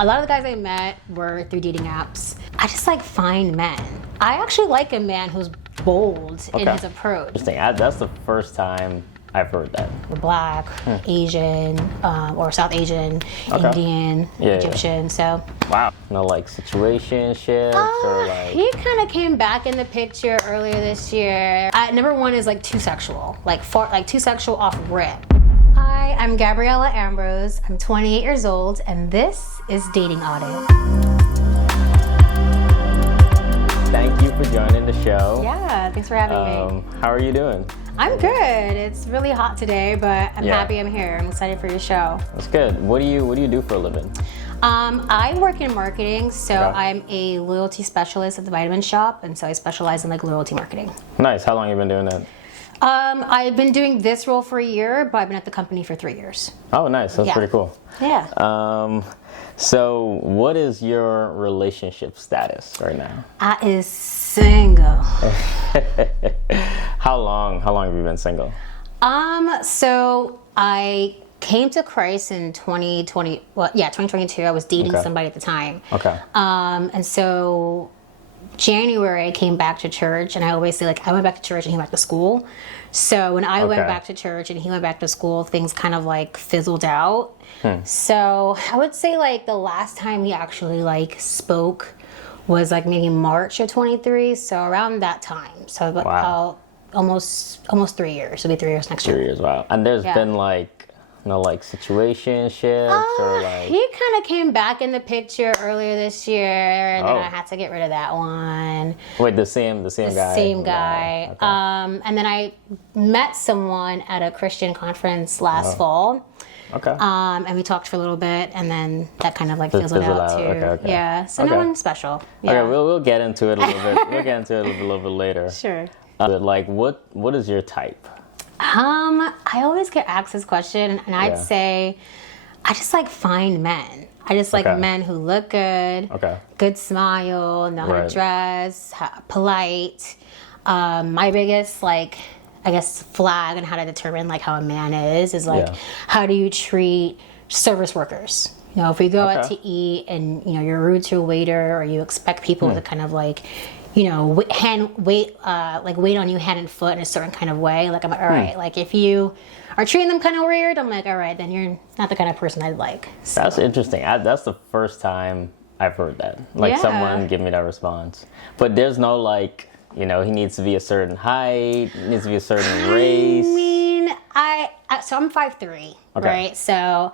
A lot of the guys I met were through dating apps. I just like find men. I actually like a man who's bold in his approach. Interesting. That's the first time I've heard that. Black, Asian, or South Asian, Indian, Egyptian. So. Wow. No, like situationships or like. He kind of came back in the picture earlier this year. Number one is like too sexual, like too sexual off rip. Hi, I'm Gabriella Ambrose. I'm 28 years old, and this is Dating Audit. Thank you for joining the show. Yeah, thanks for having me. How are you doing? I'm good. It's really hot today, but I'm happy I'm here. I'm excited for your show. That's good. What do you do for a living? I work in marketing, so I'm a loyalty specialist at the Vitamin Shop, and so I specialize in like loyalty marketing. Nice. How long have you been doing that? I've been doing this role for a year, but I've been at the company for 3 years. Oh, nice. That's pretty cool. Yeah. So what is your relationship status right now? I is single. How long have you been single? So I came to Christ in 2022. I was dating somebody at the time. Okay. And so January I came back to church, and I always say like I went back to church and he went back to school. So when I went back to church and he went back to school, things kind of like fizzled out. So I would say like the last time we actually like spoke was like maybe March of 23. So around that time. So about almost 3 years. It'll be 3 years next year. 3 years, wow. And there's been like situationships or like. He kind of came back in the picture earlier this year, and then I had to get rid of that one. Wait, the same guy. Same guy. Okay. And then I met someone at a Christian conference last fall. Okay. And we talked for a little bit, and then that kind of like fizzled out too. Okay. Yeah. So no one special. Yeah. Okay, we'll get into it a little bit. We'll get into it a little bit later. Sure. Like, what is your type? I always get asked this question, and I'd say I just like find men. I just like men who look good, good smile, know how to dress, polite. My biggest like, I guess, flag and how to determine like how a man is like how do you treat service workers? You know, if we go out to eat and you know you're rude to a waiter, or you expect people to kind of like, you know, wait on you hand and foot in a certain kind of way. Like I'm like, all right, like if you are treating them kind of weird, I'm like, all right, then you're not the kind of person I'd like. So. That's interesting. That's the first time I've heard that. Like someone give me that response. But there's no like, you know, he needs to be a certain height, he needs to be a certain race. I mean, so I'm 5'3", right? So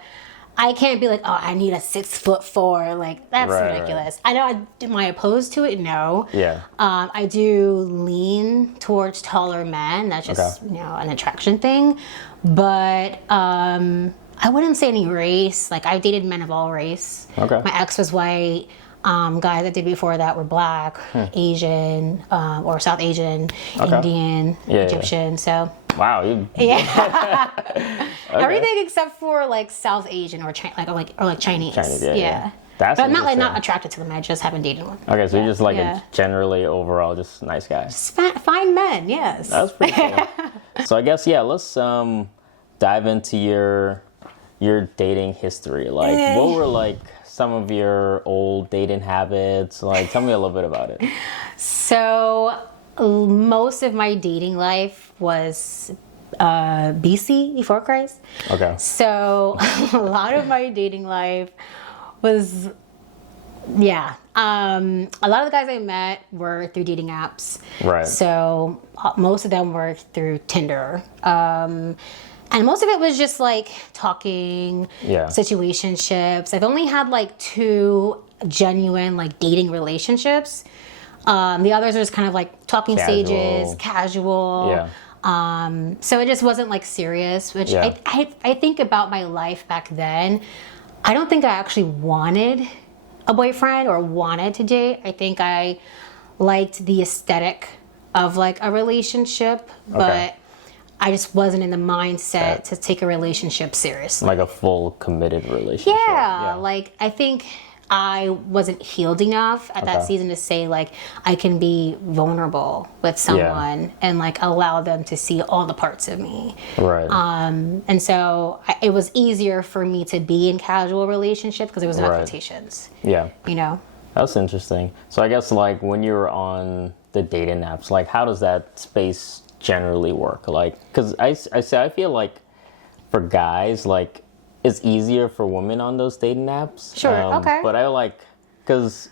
I can't be like, oh, I need a 6'4". Like that's ridiculous. I know. Am I opposed to it? No. Yeah. I do lean towards taller men. That's just you know an attraction thing. But I wouldn't say any race. Like I've dated men of all race. Okay. My ex was white. Guys I did before that were black, Asian, or South Asian, Indian, Egyptian. So. Wow. Everything except for like South Asian or Chinese. Yeah. But I'm not attracted to them. I just haven't dated one. Okay, so you're just like a generally overall just nice guy. Just fine men, yes. That's pretty cool. So I guess let's dive into your dating history. Like, what were like some of your old dating habits? Like, tell me a little bit about it. So most of my dating life was BC, before Christ. Okay. So a lot of my dating life was, a lot of the guys I met were through dating apps. Right. So most of them were through Tinder. And most of it was just like talking, situationships. I've only had like 2 genuine like dating relationships. The others are just kind of like talking stages, casual. Yeah. So it just wasn't like serious, which I think about my life back then. I don't think I actually wanted a boyfriend or wanted to date. I think I liked the aesthetic of like a relationship, but I just wasn't in the mindset to take a relationship seriously. Like a full committed relationship. Yeah, like I think I wasn't healed enough at that season to say like I can be vulnerable with someone and like allow them to see all the parts of me. Right. And so it was easier for me to be in casual relationships because there was no expectations. Yeah. You know? That's interesting. So I guess like when you're on the dating apps, like how does that space generally work? Like, because I feel like for guys, like it's easier for women on those dating apps. Sure. Okay. But I like, because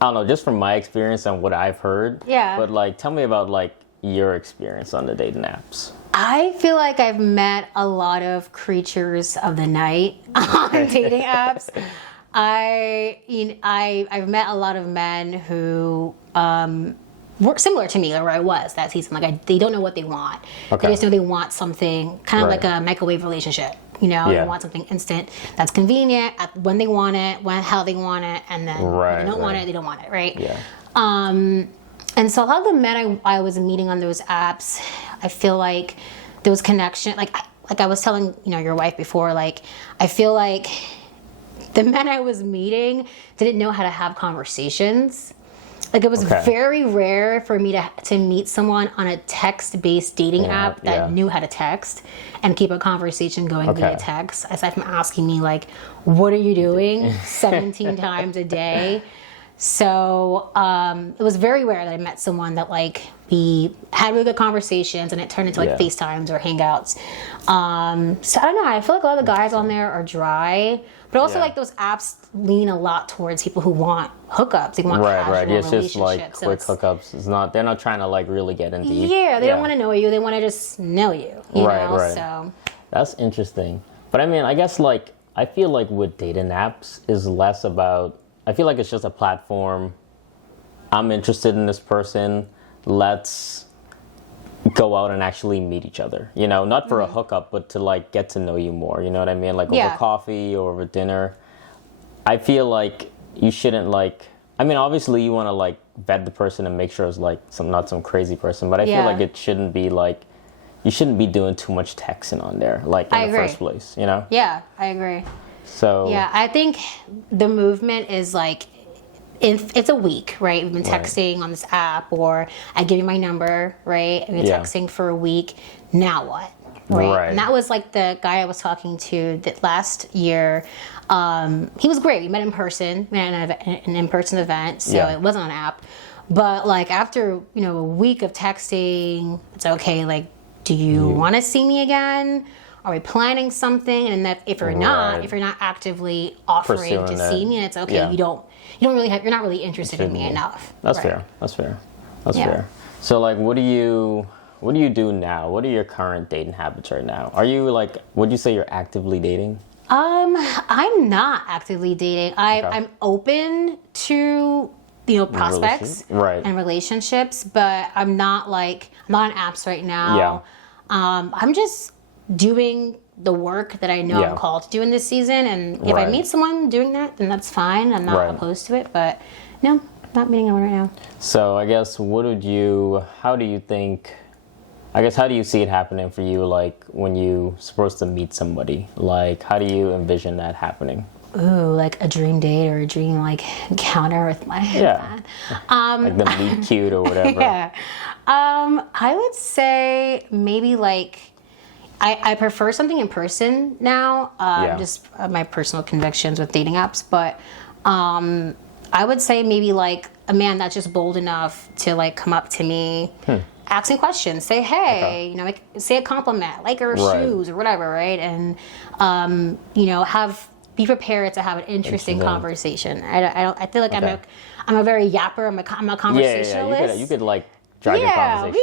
I don't know, just from my experience and what I've heard. Yeah. But like, tell me about like your experience on the dating apps. I feel like I've met a lot of creatures of the night on dating apps. I've met a lot of men who were similar to me, or I was that season. Like they don't know what they want. They just know they want something kind of like a microwave relationship. You know, they want something instant that's convenient when they want it, how they want it, and then if they don't want it, they don't want it, right? Yeah. And so a lot of the men I was meeting on those apps, I feel like there was connection. Like I was telling your wife before, like I feel like the men I was meeting didn't know how to have conversations. Like it was very rare for me to meet someone on a text-based dating app that knew how to text and keep a conversation going via text, aside from asking me like, what are you doing 17 times a day? So it was very rare that I met someone that like we had really good conversations and it turned into like FaceTimes or Hangouts. So I don't know, I feel like a lot of the guys on there are dry. But also, like, those apps lean a lot towards people who want hookups. They want casual relationships. It's just, like, quick hookups. It's not, they're not trying to, like, really get in deep. Yeah, they don't want to know you. They want to just know you, you know? So. That's interesting. But, I mean, I guess, like, I feel like with dating apps is less about, I feel like it's just a platform. I'm interested in this person. Let's go out and actually meet each other, not for a hookup, but to like get to know you more, you know what I mean? Like over coffee or over dinner. I feel like you shouldn't obviously you want to like vet the person and make sure it's like not some crazy person, but I feel like it shouldn't be like, you shouldn't be doing too much texting on there, like in the first place, Yeah, I agree. So. Yeah, I think the movement is like, it's a week, right? We've been texting on this app, or I give you my number, right? We've been texting for a week. Now what? Right? And that was like the guy I was talking to that last year. He was great. We met in person. We met at an in-person event, so it wasn't on an app. But like after a week of texting, it's okay. Like, do you want to see me again? Are we planning something? And that if you're not actively offering to see me, it's okay. You're not really interested in me enough. That's fair. That's fair. So like, what do you do now? What are your current dating habits right now? Are you like, would you say you're actively dating? I'm not actively dating. I'm open to prospects and relationships, but I'm not on apps right now. I'm just doing the work that I know I'm called to do in this season, and if I meet someone doing that, then that's fine. I'm not opposed to it, but no, not meeting anyone right now. So I guess how do you see it happening for you, like when you're supposed to meet somebody? Like, how do you envision that happening? Ooh, like a dream date or a dream like encounter with my man. Like the meet cute or whatever. I would say maybe like I prefer something in person now, just my personal convictions with dating apps. But I would say maybe like a man that's just bold enough to like come up to me, ask me questions, say hey, like, say a compliment, like her shoes or whatever, right? And be prepared to have an interesting conversation. I feel like I'm a very yapper. I'm a conversationalist. You could like. We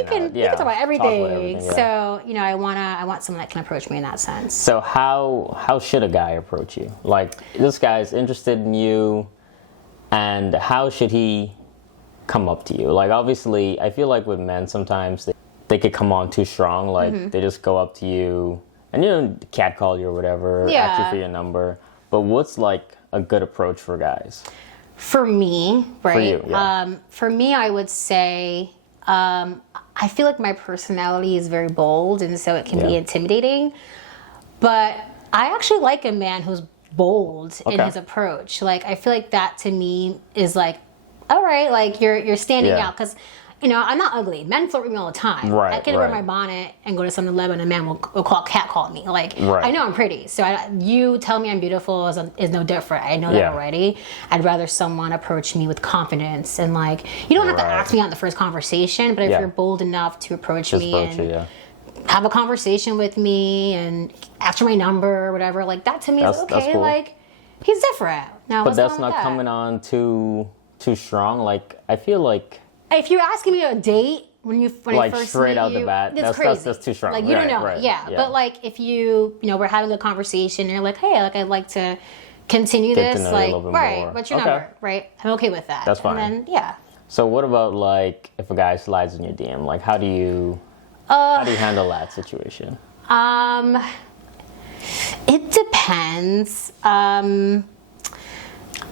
can talk about everything. So I want someone that can approach me in that sense. So how should a guy approach you? Like, this guy's interested in you, and how should he come up to you? Like, obviously, I feel like with men sometimes they could come on too strong. Like they just go up to you and catcall you or whatever, ask you for your number. But what's like a good approach for guys? For me, right? For you, for me, I would say. I feel like my personality is very bold, and so it can be intimidating. But I actually like a man who's bold in his approach. Like, I feel like that to me is like, all right, like you're standing out, because I'm not ugly. Men flirt with me all the time. Right, I can wear my bonnet and go to 7-Eleven and a man will catcall me. Like, I know I'm pretty. So you tell me I'm beautiful is no different. I know that already. I'd rather someone approach me with confidence and like, you don't have to ask me out in the first conversation, but if you're bold enough to approach me and have a conversation with me and ask for my number or whatever, like that to me is okay. Cool. Like, he's different. Now, but that's not coming on too strong. Like, I feel like if you're asking me to a date when like I first straight meet out you, the bat, that's too strong. Like, you don't know, But like, if we're having a conversation, and you're like, hey, like I'd like to continue this, like, right? What's your number? Right? I'm okay with that. That's fine. And then, So what about like if a guy slides in your DM? Like, how do you handle that situation? It depends. The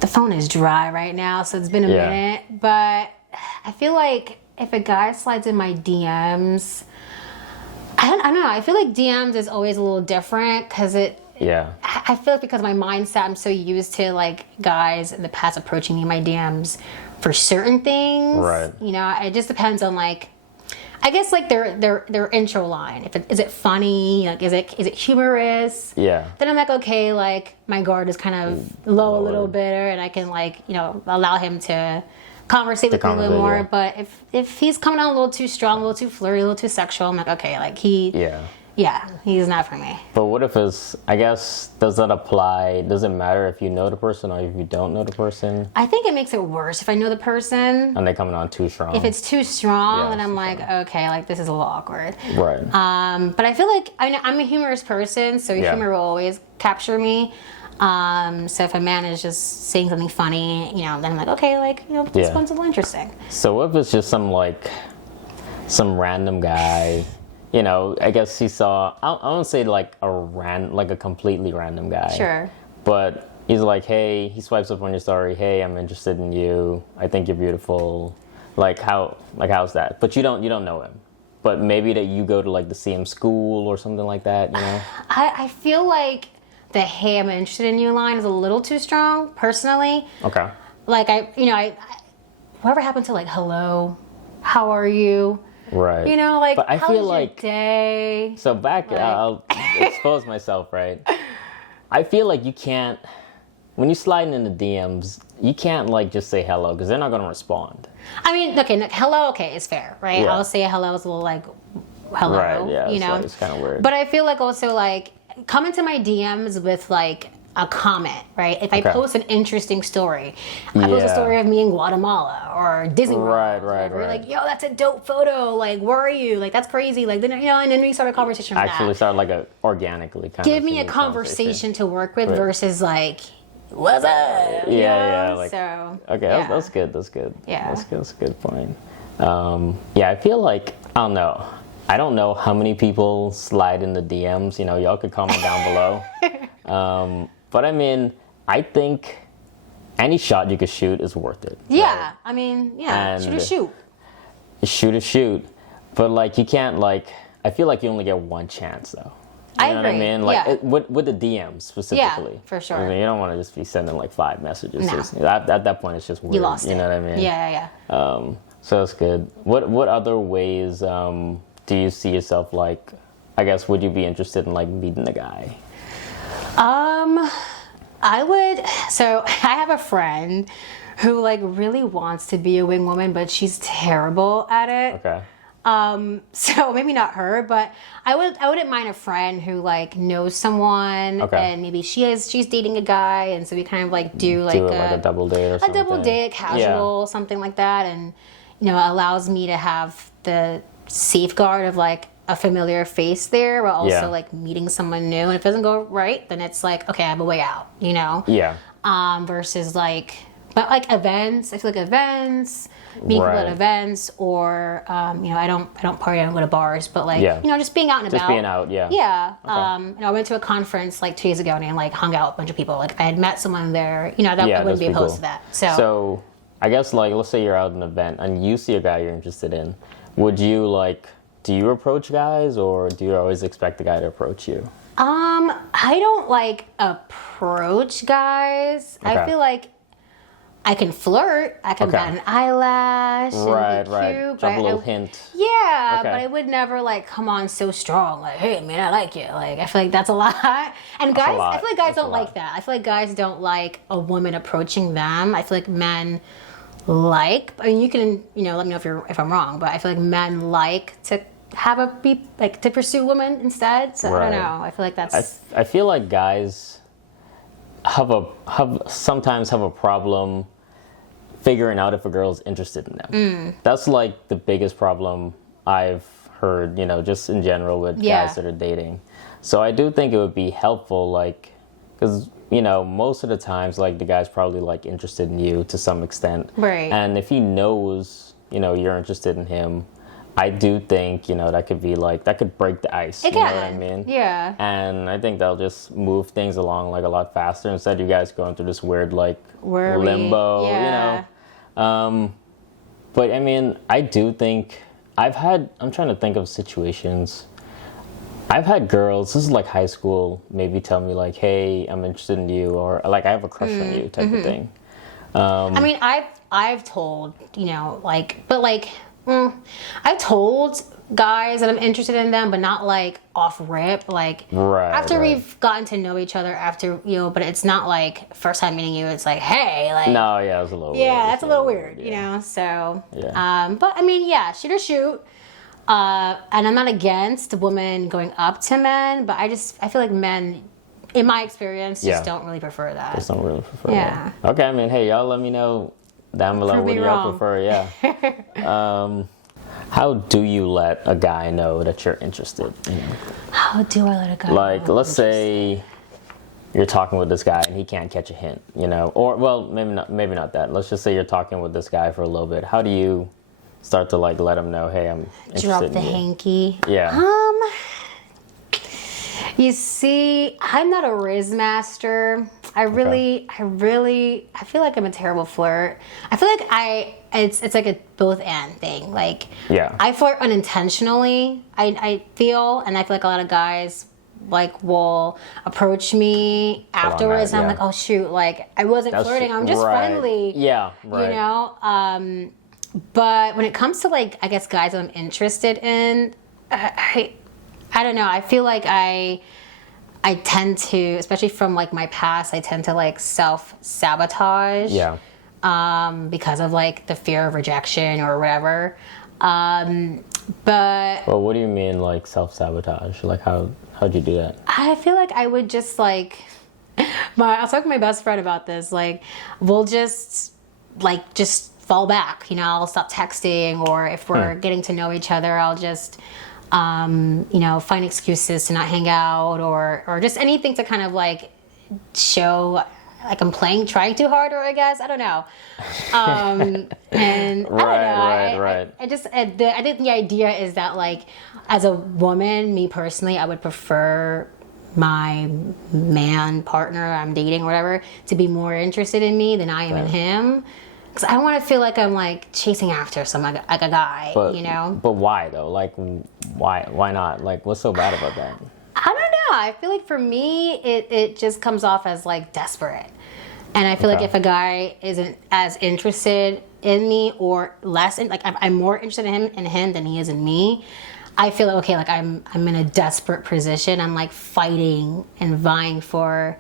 phone is dry right now, so it's been a minute. But I feel like if a guy slides in my DMs, I don't know. I feel like DMs is always a little different because I feel like because my mindset, I'm so used to like guys in the past approaching me in my DMs for certain things. Right. It just depends on like, I guess like their intro line. Is it funny? Like, is it humorous? Yeah. Then I'm like, okay, like my guard is kind of low a little bit, and I can like allow him to conversate with me a little more. But if he's coming on a little too strong, a little too flirty, a little too sexual, I'm like, okay, like he's not for me. But what if does that apply? Does it matter if you know the person or if you don't know the person? I think it makes it worse if I know the person. And they're coming on too strong. If it's too strong, then I'm like, okay, like this is a little awkward. Right. But I feel like I'm a humorous person, so humor will always capture me. So if a man is just saying something funny, then I'm like, okay, like, this one's a little interesting. So what if it's just some random guy? I guess he saw. I won't say like a completely random guy. Sure. But he's like, hey, he swipes up on your story. Hey, I'm interested in you. I think you're beautiful. How's that? But you don't know him. But maybe that you go to like the same school or something like that. I feel like the "Hey, I'm interested in you" line is a little too strong, personally. Okay. Like whatever happened to like "Hello, how are you"? Right. But I feel like your day? So I'll expose myself, right? I feel like you can't, when you slide in the DMs, you can't like just say hello because they're not going to respond. I mean, okay, hello, is fair, right? Yeah. I'll say hello is a little like hello, right? Yeah, it's kind of weird. But I feel like also like come into my DMs with like a comment, right? If I post an interesting story, I post a story of me in Guatemala or Disney World, right. Like, yo, that's a dope photo. Like, where are you? Like, that's crazy. Like, then and then we start a conversation. Actually, start like organically. Give me a conversation to work with versus like, what's up? Yeah. Like, so okay, that's good. That's good. Yeah, that's a good point. I feel like I don't know how many people slide in the DMs. Y'all could comment down below. But I mean, I think any shot you could shoot is worth it. Yeah, right? I mean, shoot. Shoot. But like, you can't like. I feel like you only get one chance though. I agree. What I mean? Like with the DMs specifically. Yeah, for sure. I mean, you don't want to just be sending like 5 messages. No. At that point, it's just weird. You lost it. You know what I mean? Yeah. So that's good. What other ways do you see yourself like? I guess would you be interested in like meeting a guy? I would. So I have a friend who like really wants to be a wing woman, but she's terrible at it. Okay. So maybe not her, but I wouldn't mind a friend who like knows someone, and maybe she's dating a guy, and so we kind of like do like a double date or something. A double date, casual, something like that, and allows me to have the safeguard of like a familiar face there, but also like meeting someone new. And if it doesn't go right, then it's like, okay, I have a way out, Yeah. Versus like, but like events, I feel like events, meeting people at events, or I don't party, I don't go to bars, but like just being out and about. Just being out, yeah. Yeah. Okay. I went to a conference like 2 days ago and like hung out with a bunch of people. Like if I had met someone there, I wouldn't be opposed to that. So I guess like let's say you're out at an event and you see a guy you're interested in, would you like? Do you approach guys, or do you always expect the guy to approach you? I don't like approach guys. Okay. I feel like I can flirt. I can bat an eyelash and be cute. Drop a little hint. Yeah, but I would never like come on so strong. Like, hey man, I like you. Like, I feel like that's a lot. And guys, I feel like guys don't like that. I feel like guys don't like a woman approaching them. I feel like men like. I mean, you can let me know if I'm wrong, but I feel like men like to to pursue women instead. So I don't know. I feel like that's. I feel like guys sometimes have a problem figuring out if a girl's interested in them. That's like the biggest problem I've heard, just in general with guys that are dating. So I do think it would be helpful, like, because, most of the times, like, the guy's probably, like, interested in you to some extent. Right. And if he knows, you're interested in him, I do think, that could be, like, that could break the ice. You know what I mean? Yeah. And I think that'll just move things along, like, a lot faster instead of you guys going through this weird, like, limbo, But, I mean, I do think I'm trying to think of situations. I've had girls, this is like high school, maybe tell me like, hey, I'm interested in you, or like I have a crush on you type of thing. I mean, I've told, I've told guys that I'm interested in them, but not like off rip. Like after we've gotten to know each other, but it's not like first time meeting you. It's like, hey, like no, yeah, it's a little weird. Yeah, that's a little weird, So but I mean, shoot or shoot. And I'm not against women going up to men, but I feel like men, in my experience, just don't really prefer that. Just don't really prefer that. Okay, I mean, hey, y'all let me know down below what y'all prefer. Yeah. How do you let a guy know that you're interested? How do I let a guy know? Like, let's say you're talking with this guy and he can't catch a hint, or well, maybe not that. Let's just say you're talking with this guy for a little bit. How do you start to like let him know, hey, I'm interested Drop in the you? hanky. Yeah. You see, I'm not a riz master. I feel like I'm a terrible flirt. I feel like it's like a both and thing. Like, I flirt unintentionally. I feel like a lot of guys like will approach me afterwards, and I'm like, oh shoot, like I wasn't flirting. I'm just friendly. Yeah, right. But when it comes to like, I guess guys that I'm interested in, I don't know. I feel like I tend to, especially from like my past, I tend to like self-sabotage. Yeah. Because of like the fear of rejection or whatever. But. Well, what do you mean like self-sabotage? Like how'd you do that? I feel like I would just like, I was talking to my best friend about this. Like, we'll just fall back. I'll stop texting, or if we're getting to know each other, I'll just. Find excuses to not hang out, or just anything to kind of like show like I'm trying too hard, or I guess I don't know. And right. I think the idea is that like as a woman, me personally, I would prefer my man partner I'm dating or whatever to be more interested in me than I am in him. Because I want to feel like I'm like chasing after like a guy, But why though? Like, why not? Like, what's so bad about that? I don't know. I feel like for me, it just comes off as like desperate. And I feel like if a guy isn't as interested in me or less, like I'm more interested in him than he is in me, I feel like, okay, like I'm in a desperate position. I'm like fighting and vying for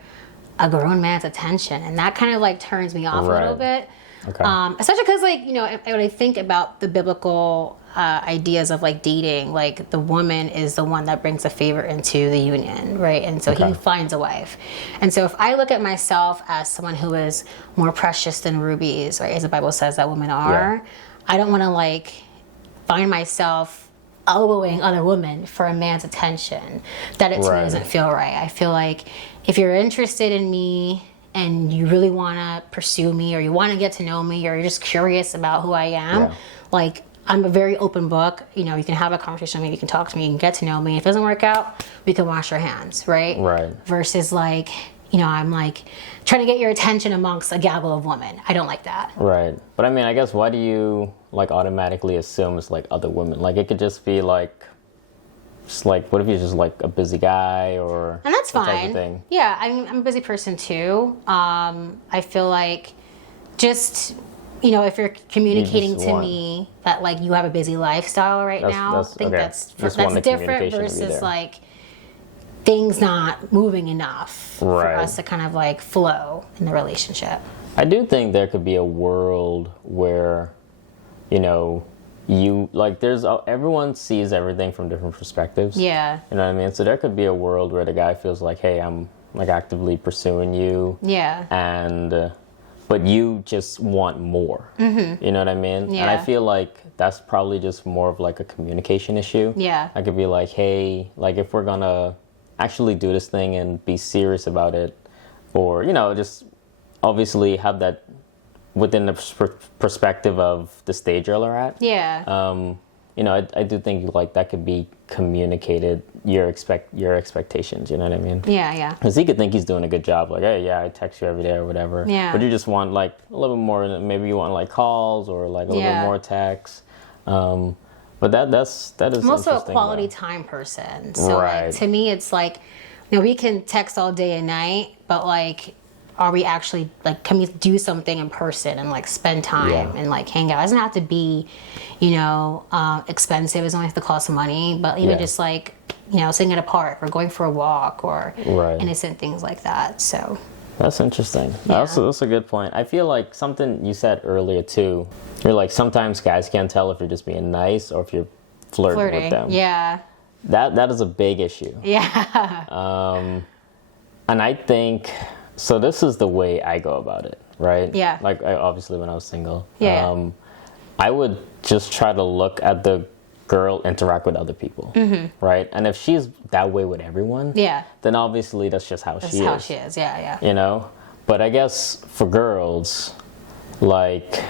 a grown man's attention. And that kind of like turns me off a little bit. Okay. Especially because, like, when I think about the biblical ideas of like dating, like the woman is the one that brings a favor into the union, right? And so he finds a wife. And so if I look at myself as someone who is more precious than rubies, right, as the Bible says that women are, I don't want to like find myself elbowing other women for a man's attention. That to me doesn't feel right. I feel like if you're interested in me and you really want to pursue me, or you want to get to know me, or you're just curious about who I am, like I'm a very open book. You can have a conversation with me, you can talk to me, you can get to know me. If it doesn't work out, we can wash our hands, right? Right. Versus like, I'm like trying to get your attention amongst a gaggle of women. I don't like that. Right. But I mean, I guess why do you like automatically assume it's like other women? Like it could just be like just like, what if you're just like a busy guy or and that's that type of fine. thing? Yeah, I'm a busy person too. I feel like just, you know, if you're communicating to me that like you have a busy lifestyle right now, I think that's different versus like things not moving enough for us to kind of like flow in the relationship. I do think there could be a world where, you know, you like everyone sees everything from different perspectives. Yeah. You know what I mean? So there could be a world where the guy feels like, hey, I'm like actively pursuing you. Yeah. And but you just want more. Mm-hmm. You know what I mean? Yeah. And I feel like that's probably just more of like a communication issue. Yeah. I could be like, hey, like if we're gonna actually do this thing and be serious about it, or, you know, just obviously have that within the perspective of the stage you're at. Yeah. You know, I do think like that could be communicated, your expectations, you know what I mean? Yeah, yeah. Because he could think he's doing a good job, like, hey, yeah, I text you every day or whatever. Yeah. But you just want like a little bit more, maybe you want like calls or like a little bit more texts. But that is I'm also a quality though. Time person. So like, to me, it's like, you know, we can text all day and night, but like, are we actually like, can we do something in person and like spend time and like hang out? It doesn't have to be, you know, expensive. It doesn't have to cost money, but even just like, you know, sitting at a park or going for a walk or innocent things like that. So that's interesting. Yeah. That's a good point. I feel like something you said earlier too, you're like, sometimes guys can't tell if you're just being nice or if you're flirting with them. Yeah. That is a big issue. Yeah. And I think, so this is the way I go about it, right? Yeah. Like, obviously when I was single. Yeah. I would just try to look at the girl interact with other people, right? And if she's that way with everyone, then obviously that's just how she is. That's how she is, yeah. You know? But I guess for girls, like,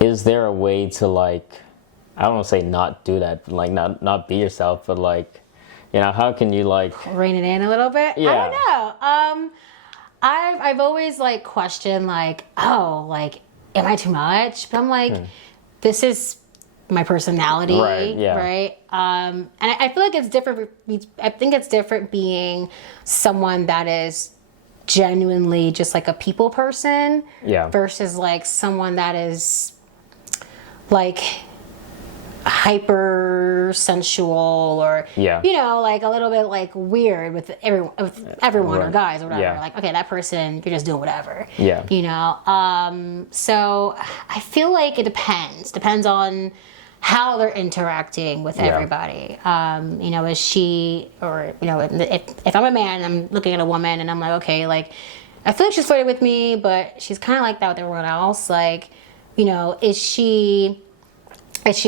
is there a way to, like, I don't want to say not do that, like not be yourself, but like, you know, how can you like rein it in a little bit? Yeah. I don't know. I've always like questioned like, oh, like, am I too much? But I'm like, this is my personality, right? And I feel like it's different. I think it's different being someone that is genuinely just like a people person, versus like someone that is like hyper sensual or you know, like a little bit like weird with everyone or guys or whatever. Like, okay, that person, you're just doing whatever. You know. So I feel like it depends on how they're interacting with everybody. You know, is she, or, you know, if I'm a man and I'm looking at a woman and I'm like, okay, like, I feel like she's flirting with me, but she's kind of like that with everyone else. Like, you know, is she,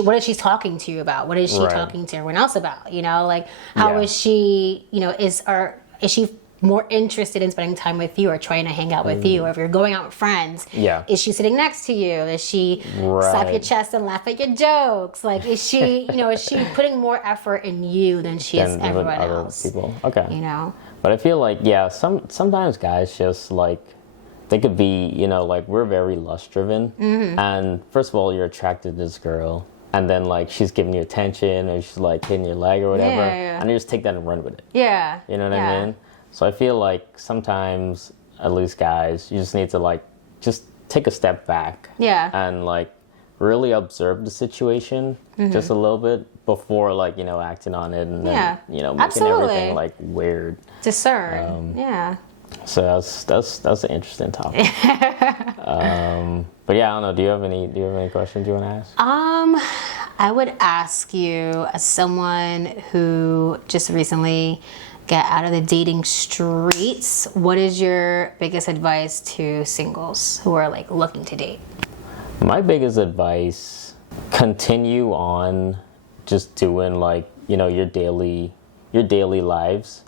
what is she talking to you about? What is she talking to everyone else about? You know, like, how is she, you know, is she more interested in spending time with you or trying to hang out with you? Or if you're going out with friends, is she sitting next to you? Is she slap your chest and laugh at your jokes? Like, is she, you know, is she putting more effort in you than she is everyone else? People. Okay. You know? But I feel like, sometimes guys just like, they could be, you know, like, we're very lust driven. And first of all, you're attracted to this girl. And then, like, she's giving you attention or she's, like, hitting your leg or whatever. And you just take that and run with it. Yeah. You know what I mean? So I feel like sometimes, at least guys, you just need to, like, just take a step back. And, like, really observe the situation just a little bit before, like, you know, acting on it and then, you know, making everything, like, weird. Discern. So that's an interesting topic. But yeah, I don't know. Do you have any questions you want to ask? I would ask you, as someone who just recently got out of the dating streets, what is your biggest advice to singles who are like looking to date? My biggest advice: continue on just doing, like, you know, your daily lives.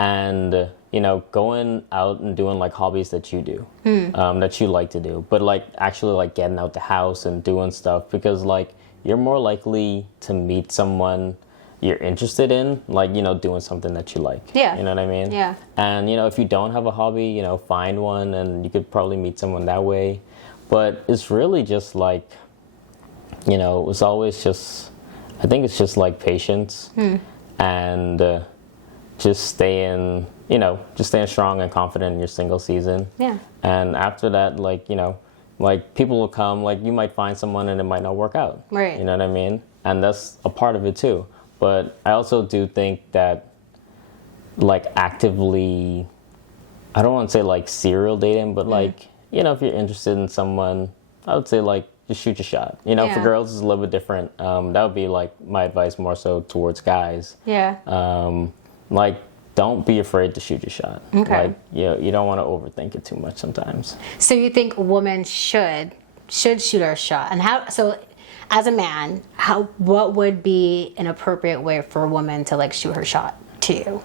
And, you know, going out and doing, like, hobbies that you do, that you like to do, but, like, actually, like, getting out the house and doing stuff, because, like, you're more likely to meet someone you're interested in, like, you know, doing something that you like. You know what I mean? And, you know, if you don't have a hobby, you know, find one, and you could probably meet someone that way. But it's really just, like, you know, it's always just, I think it's just, like, patience. and just staying strong and confident in your single season. Yeah. And after that, like, like people will come, like you might find someone and it might not work out. Right. You know what I mean? And that's a part of it too. But I also do think that like actively, I don't want to say like serial dating, but like, if you're interested in someone, I would say like just shoot your shot. For girls it's a little bit different. That would be like my advice more so towards guys. Yeah. Like don't be afraid to shoot your shot. Okay. Like you don't want to overthink it too much sometimes. So you think a woman should shoot her shot, and how? So as a man, what would be an appropriate way for a woman to like shoot her shot to you?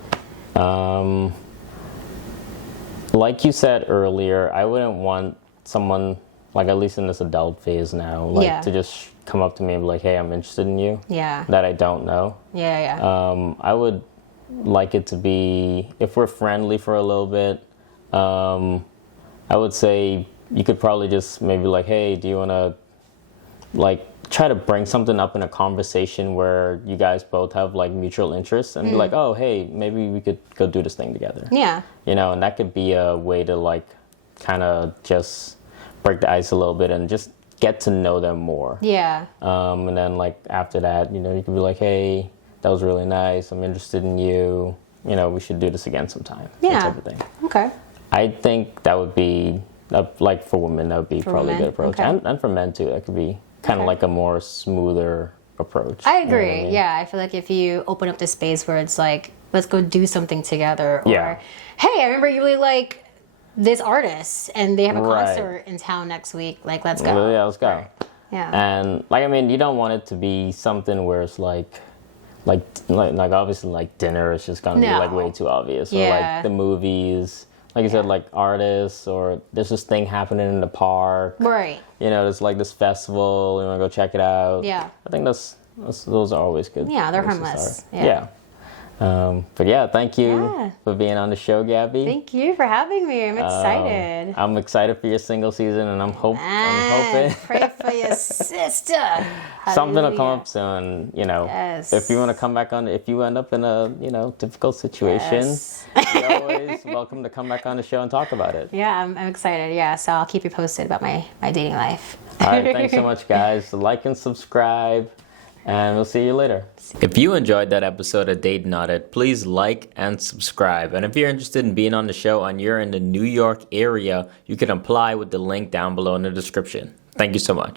Like you said earlier, I wouldn't want someone, like at least in this adult phase now, like to just come up to me and be like, hey, I'm interested in you. Yeah. That I don't know. Yeah. I would like it to be, if we're friendly for a little bit, I would say you could probably just maybe like, hey, do you want to like try to bring something up in a conversation where you guys both have like mutual interests and be like, oh, hey, maybe we could go do this thing together. Yeah. And that could be a way to like kind of just break the ice a little bit and just get to know them more. Yeah. And then like after that, you could be like, hey, that was really nice. I'm interested in you. We should do this again sometime. Yeah. That type of thing. Okay. I think that would be, like for women, that would be probably a good approach. Okay. And for men too, that could be kind of like a more smoother approach. I agree. Yeah, I feel like if you open up the space where it's like, let's go do something together, or hey, I remember you really like this artist and they have a concert in town next week. Like, let's go. Yeah, let's go. Right. Yeah. And like, I mean, you don't want it to be something where it's like obviously like dinner is just gonna be like way too obvious. Or like the movies. Like you said, like artists, or there's this thing happening in the park. Right. There's like this festival. You want to go check it out. Yeah. I think those are always good. Yeah, they're harmless. Yeah. But yeah, thank you for being on the show, Gabby. Thank you for having me. I'm excited. I'm excited for your single season, and I'm hoping. Pray for your sister. Something will come up soon. Yes. If you want to come back on, if you end up in a difficult situation, you're always welcome to come back on the show and talk about it. Yeah, I'm excited. Yeah, so I'll keep you posted about my dating life. All right, thanks so much, guys. Like and subscribe. And we'll see you later. If you enjoyed that episode of Dating Audit, please like and subscribe. And if you're interested in being on the show and you're in the New York area, you can apply with the link down below in the description. Thank you so much.